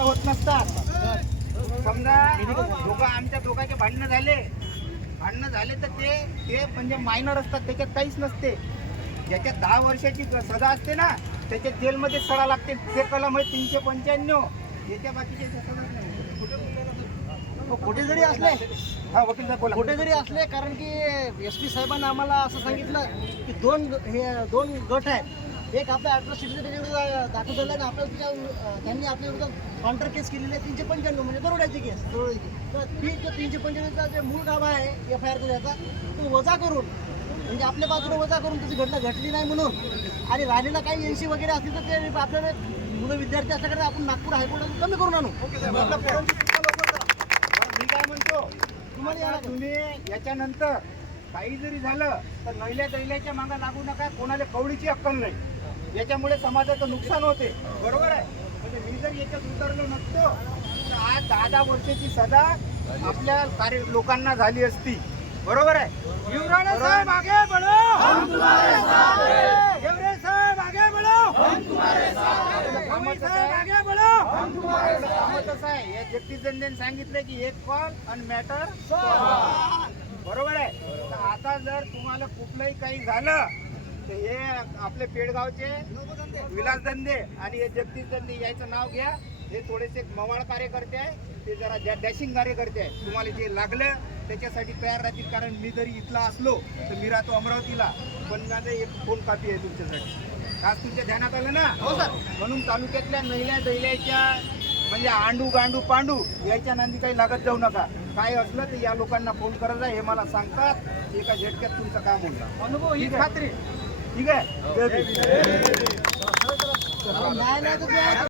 का होत नसतात. समजा आमच्या दोघांचे भांडणं झाले तर ते म्हणजे मायनर असतात, त्याच्यात काहीच नसते. ज्याच्यात 10 वर्षाची सजा असते ना त्याच्यात जेलमध्ये सडा लागते. ते कलम आहे 395. याच्या बाकीचे सजाच नाही. खोटे जरी असले हा वकील साहेब बोला. खोटे जरी असले, कारण की SP साहेबांना आम्हाला असं सांगितलं की दोन गट आहेत. एक आपल्या अॅट्रॉसिटीच्या त्याच्याविरुद्ध दाखल झाला आणि त्यांनी आपल्या विरुद्ध काउंटर केस केलेली आहे 395, म्हणजे दरोड्याची केस. तर ती जो 395चा जे मूळ गाभा आहे FIR त्याचा तो वजा करून, म्हणजे आपल्या बाजूने वजा करून त्याची घटना घडली नाही म्हणून, आणि राहिलेला काही 80 वगैरे असतील तर ते आपल्याला मुलं विद्यार्थी असल्याकडे आपण नागपूर हायकोर्टात कमी करून आणू. मी काय म्हणतो, तुम्ही याच्यानंतर काही जरी झालं तर दैल्याच्या मागे लागू नका. कोणाला कवडीची अक्कल नाही. याच्यामुळे समाजाचं नुकसान होते. बरोबर आहे. म्हणजे मी जर याच्यात उतरलो नसतो तर आज 10 वर्षाची सजा आपल्या लोकांना झाली असती. बरोबर आहे. युवराणे साहेब आगे बढो, हम तुम्हारे साथ हैं. एवढे साहेब आगे बढो, हम तुम्हारे साथ हैं. कमी साहेब आगे बढो, हम तुम्हारे साथ हैं. तसं आहे. हे जगदीश दंडेने सांगितलं की एक कॉल आणि मॅटर सॉल्व. बरोबर आहे. तर आता जर तुम्हाला कुठलंही काही झालं तर हे आपले पेडगावचे विलास दंडे आणि हे जगदीश दंडे याचं नाव घ्या. हे थोडेसे मवाळ कार्यकर्ते आहे, ते जरा डॅशिंग कार्यकर्ते आहे. तुम्हाला जे लागलं त्याच्यासाठी तयार राहतील. कारण मी जरी इथला असलो तर मी राहतो अमरावतीला, पण माझं एक फोन कॉपी आहे तुमच्यासाठी. आज तुमच्या ध्यानात आलं ना? हो सर. म्हणून तालुक्यातल्या दैल्याच्या म्हणजे आंडू गांडू पांडू याच्या नांदी काही लागत जाऊ नका. काय असलं तर या लोकांना फोन करायचा. हे मला सांगतात. एका झटक्यात तुमचं काम होईल. अनुभव ही खात्री. ठीक आहे. न्यायालयाचं जे आहे